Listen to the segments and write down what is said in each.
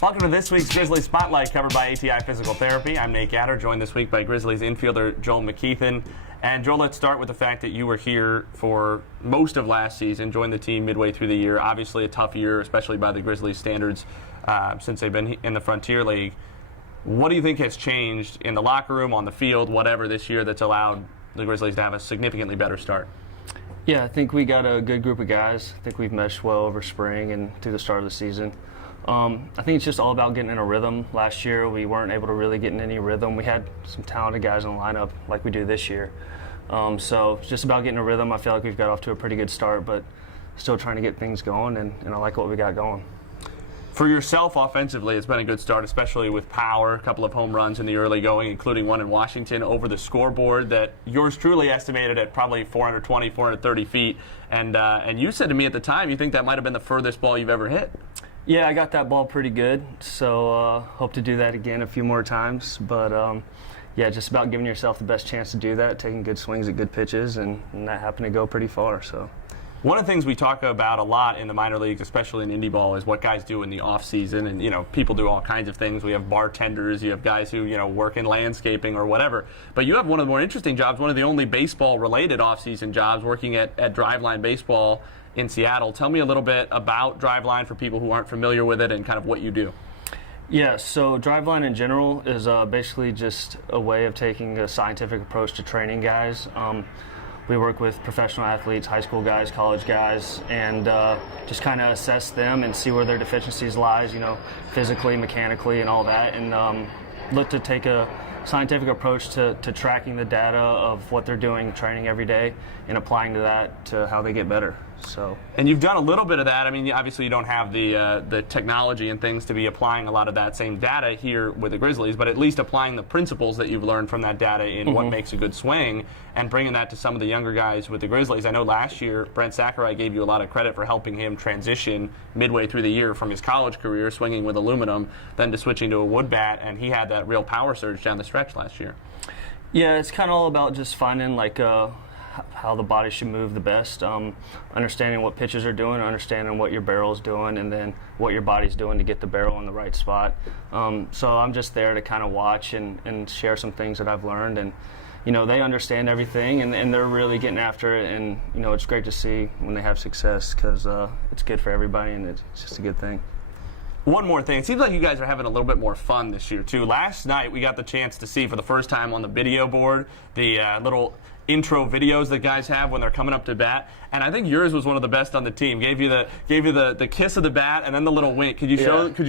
Welcome to this week's Grizzlies Spotlight, covered by ATI Physical Therapy. I'm Nate Gatter, joined this week by Grizzlies infielder Joel McKeithan. And Joel, let's start with the fact that you were here for most of last season, joined the team midway through the year. Obviously a tough year, especially by the Grizzlies standards, since they've been in the Frontier League. What do you think has changed in the locker room, on the field, whatever, this year that's allowed the Grizzlies to have a significantly better start? Yeah, I think we got a good group of guys. I think we've meshed well over spring and through the start of the season. I think it's just all about getting in a rhythm. Last year, we weren't able to really get in any rhythm. We had some talented guys in the lineup like we do this year. So it's just about getting a rhythm. I feel like we've got off to a pretty good start, but still trying to get things going, and I like what we got going. For yourself offensively, it's been a good start, especially with power, a couple of home runs in the early going, including one in Washington over the scoreboard that yours truly estimated at probably 420, 430 feet. And you said to me at the time you think that might have been the furthest ball you've ever hit. Yeah, I got that ball pretty good, so hope to do that again a few more times. But, yeah, just about giving yourself the best chance to do that, taking good swings at good pitches, and that happened to go pretty far. So. One of the things we talk about a lot in the minor leagues, especially in indie ball, is what guys do in the offseason. And, you know, people do all kinds of things. We have bartenders, you have guys who, you know, work in landscaping or whatever. But you have one of the more interesting jobs, one of the only baseball-related offseason jobs, working at Driveline Baseball in Seattle. Tell me a little bit about Driveline for people who aren't familiar with it and kind of what you do. Yeah, so Driveline in general is basically just a way of taking a scientific approach to training guys. We work with professional athletes, high school guys, college guys, and just kind of assess them and see where their deficiencies lies, you know, physically, mechanically, and all that, and look to take a scientific approach to tracking the data of what they're doing, training every day, and applying to that to how they get better. So. And you've done a little bit of that. I mean, obviously you don't have the technology and things to be applying a lot of that same data here with the Grizzlies, but at least applying the principles that you've learned from that data in what makes a good swing and bringing that to some of the younger guys with the Grizzlies. I know last year Brent Sakurai gave you a lot of credit for helping him transition midway through the year from his college career swinging with aluminum then to switching to a wood bat, and he had that real power surge down the stretch last year. Yeah, it's kind of all about just finding like how the body should move the best, understanding what pitches are doing, understanding what your barrel is doing, and then what your body's doing to get the barrel in the right spot. So I'm just there to kind of watch and share some things that I've learned, and you know, they understand everything, and they're really getting after it, and you know, it's great to see when they have success because it's good for everybody, and it's just a good thing. One more thing. It seems like you guys are having a little bit more fun this year, too. Last night, we got the chance to see for the first time on the video board the little intro videos that guys have when they're coming up to bat, and I think yours was one of the best on the team. Gave you the kiss of the bat and then the little wink. Could you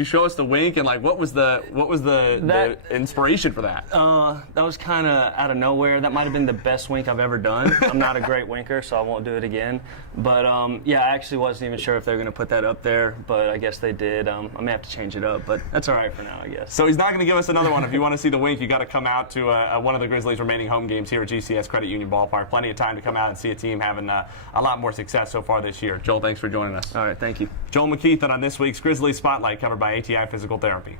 show us the wink, and like what was the inspiration for that? That was kind of out of nowhere. That might have been the best wink I've ever done. I'm not a great winker, so I won't do it again. But yeah, I actually wasn't even sure if they were going to put that up there, but I guess they did. I may have to change it up, but that's all right for now, I guess. So he's not going to give us another one. If you want to see the wink, you got to come out to one of the Grizzlies' remaining home games here at GCS Credit Union Ballpark. Plenty of time to come out and see a team having a lot more success so far this year. Joel, thanks for joining us. All right, thank you. Joel McKeithan on this week's Grizzlies Spotlight, covered by ATI Physical Therapy.